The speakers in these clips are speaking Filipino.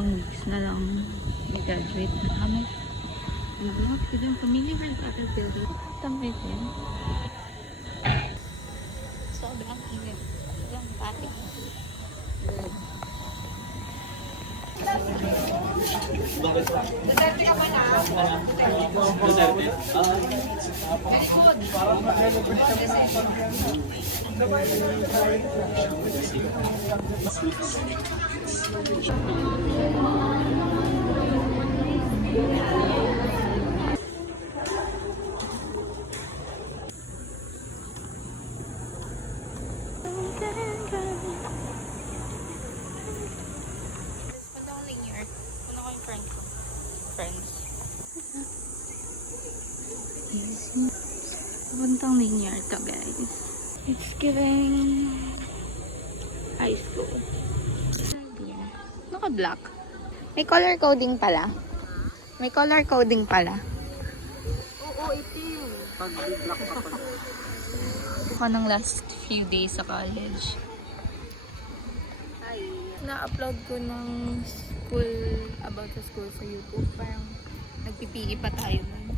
ilang weeks na lang i-graduate na kami. Nag-vlog ko din. Pamilya ka sa ating building. Tambay din. Sobrang init. Sobrang pati. Good. Duterte ka pa na? Duterte? Very good. Puntang linear to, guys. It's giving high school. Naka-black. May color coding pala. May color coding pala. Oo, itim. Pag-black pa pala. Ako ng last few days sa college. Na-upload ko ng school, about sa school sa YouTube. Parang nagpipili pa tayo nun.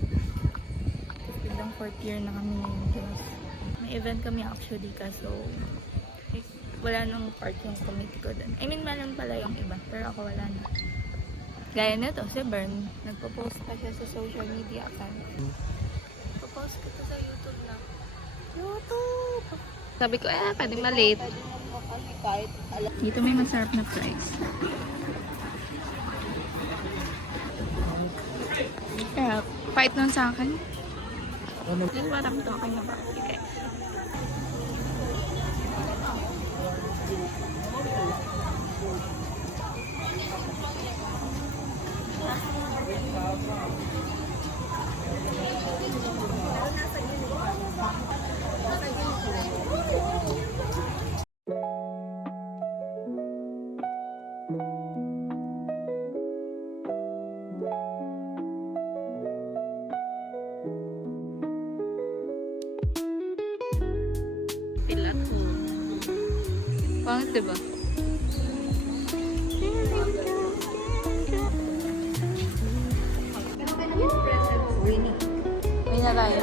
Biglang 4th year na kami ngayon, guys. May event kami actually, kaso wala nang part yung committee ko dun. I mean, meron pala yung iba, pero ako wala na. Gaya nito, si Bern, nagpo-post pa siya sa social media account. Nagpo-post ko to sa YouTube na. YouTube! Sabi ko, pwedeng ma-late. Dito may masarap na price. Kaya, fight nun sa akin. This is what I'm talking about, you guys. Pangit, diba? Uwi na tayo.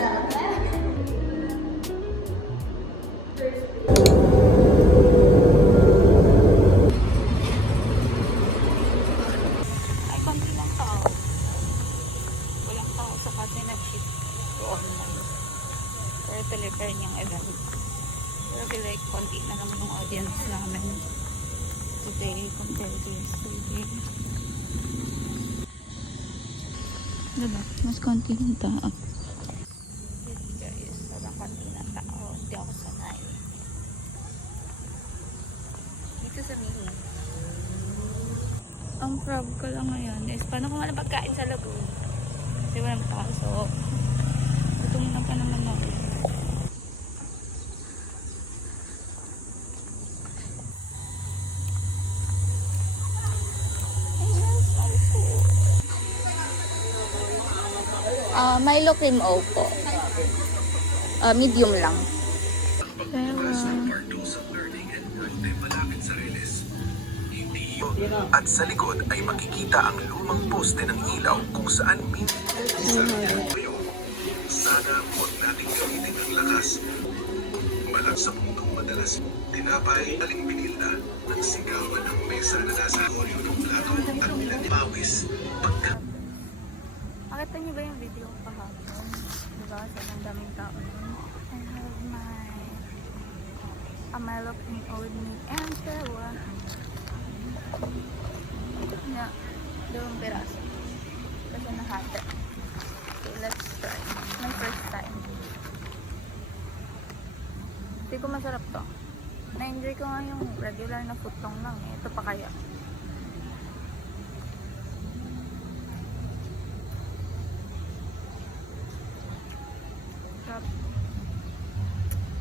Ay, konti lang tao. Walang tao sa kasi nag-ship to online. Pero deliver niyang event. Pero like, konti na naman yung audience namin today compared to yesterday. Diba? Mas konti ng tao. Guys, parang konti ng tao. Hindi ako sanay. Dito sa mini. Ang prob ko lang ngayon is paano kung ano pagkain sa lagoon. Kasi walang tao. So, gutom na pa naman ako. Milo cream o po. Medium lang. At sa likod ay makikita ang lumang poste ng ilaw kung saan sana huwag natin gamitin ang lakas. Malang sa mundong madalas, tinapay aling binilda ng sigawan ng mesa na nasa oryo ng plato at pinatipawis pagka. Nakita niyo ba yung video ko kahapon? Diba? Sobrang daming tao nun. I have a Milo cream with me and Chewa. Na, 2 piraso. Kasi nahati. Okay, let's try. My first time. Hindi ko masarap to. Na-enjoy ko nga yung regular na footlong lang eh. Ito pa kaya.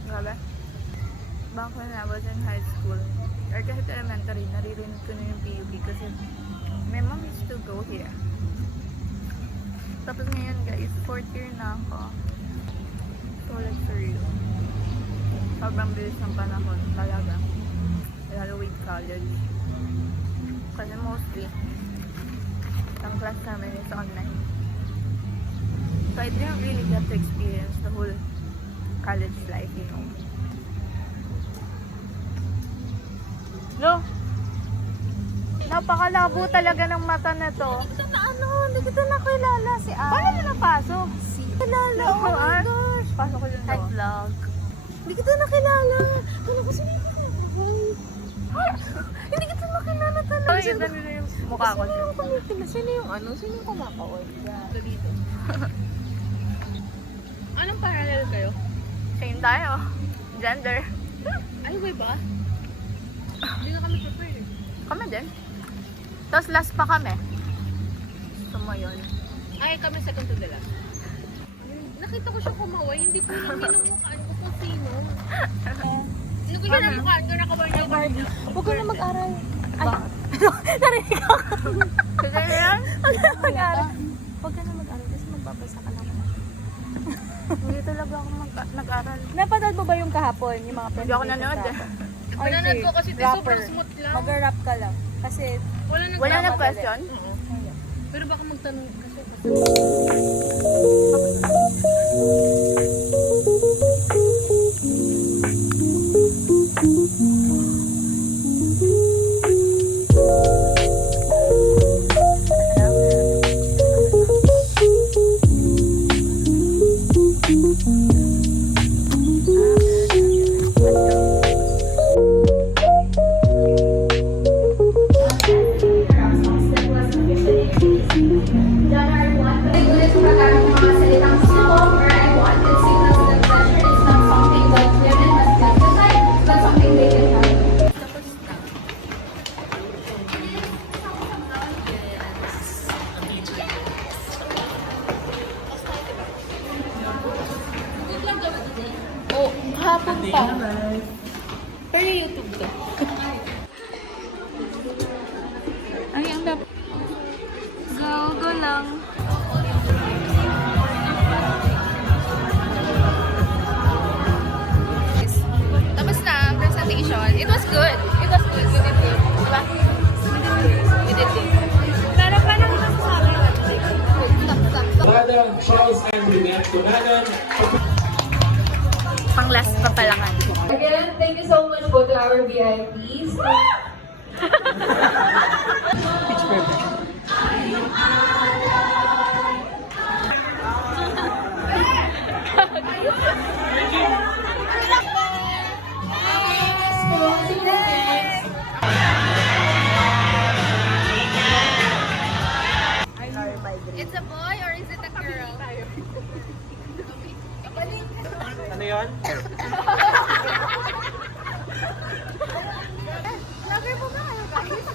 Grabe. Back when I was in high school, or kahit elementary, naririnig ko na yung PUB kasi my mom used to go here. Tapos ngayon guys, 4th year na ako. So like for real. Sobrang bilis ng panahon talaga. Lalo with college. Kasi mostly, Ang class namin is online. So I didn't really get to experience the whole college life, you know. No? Napakalabo talaga ng mata na to. Hindi kita nakilala si Ann. Paano na napasok? Kilala, oh my gosh. Pasok ko lang Hi, vlog. Hindi kita nakilala. Kala ko sino yung Hindi kita nakilala talaga. Ay, ito nila yung mukha ko. Sino yung kumikila? Sino yung ano? Sino yung kumakawal? Ito dito. Anong parallel kayo? Same tayo. Gender. Ay, way ba? Hindi na kami prepared. Kami din. Tapos last pa kami. Gusto mo yun. Ay, kami second to the last. Nakita ko siya kumaway, hindi ko lang minumukhaan ko kung sino. Hindi ko siya namukhaan ko, nakawal niya Barbie. Huwag ka na mag-aral. Ay, narinig ako. Kasi yan? Huwag ka na mag-aral. Huwag ka na mag-aral kasi magbabasa ka lang. Hindi talaga ako nag-aral. Napanood mo ba yung kahapon, yung mga Hindi ako nanood eh. Nanonood ko kasi super smooth lang. Mag-rap ka lang. Kasi Wala na question? pero baka magtanong kasi hapon pa. Pero YouTube to. Ay, ang lap. Go lang. Tapos na ang presentation. It was good. It was good. We did good. Diba? We did good. Pero paano ko masasabi Madam Charles and Lynette Tunanan. Pang last pa pala nga. Again, thank you so much po to our VIPs. It's a boy or is it a girl? Ano yun? Vlogger po ba kayo guys?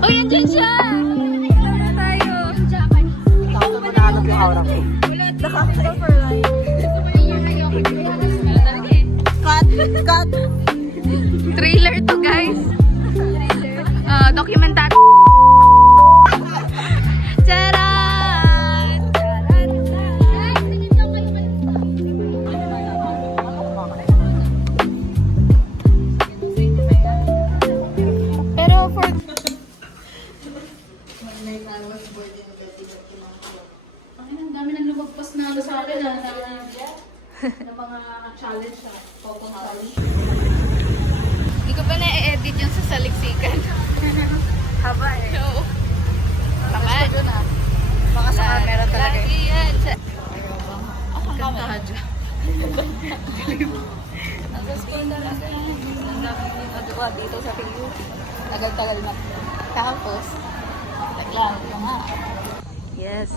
Uy, andyan siya! Tayo! Cut! Trailer to guys. Documentary. Charan! Pero for Ang dami nang lumagpas na sa akin na ng mga challenge sa photo challenge. Hindi ko pa na-edit yung sa saliksikan. Haba eh. Oo. Tamad. Baka sa camera talaga. Lagi yan. Ang camera dyan. Ang school talaga. Ang dami nagawa dito sa PU. Tagal-tagal na. Tapos, naglaro ko nga. Yes.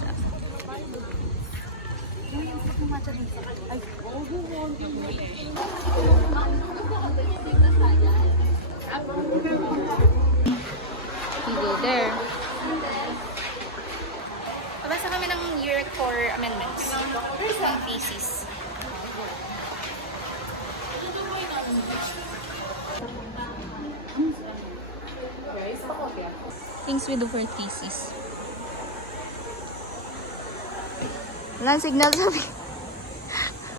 There. Nabasa kami ng year 4 amendments. Ng thesis. Things we do for thesis. Walang signal sabi.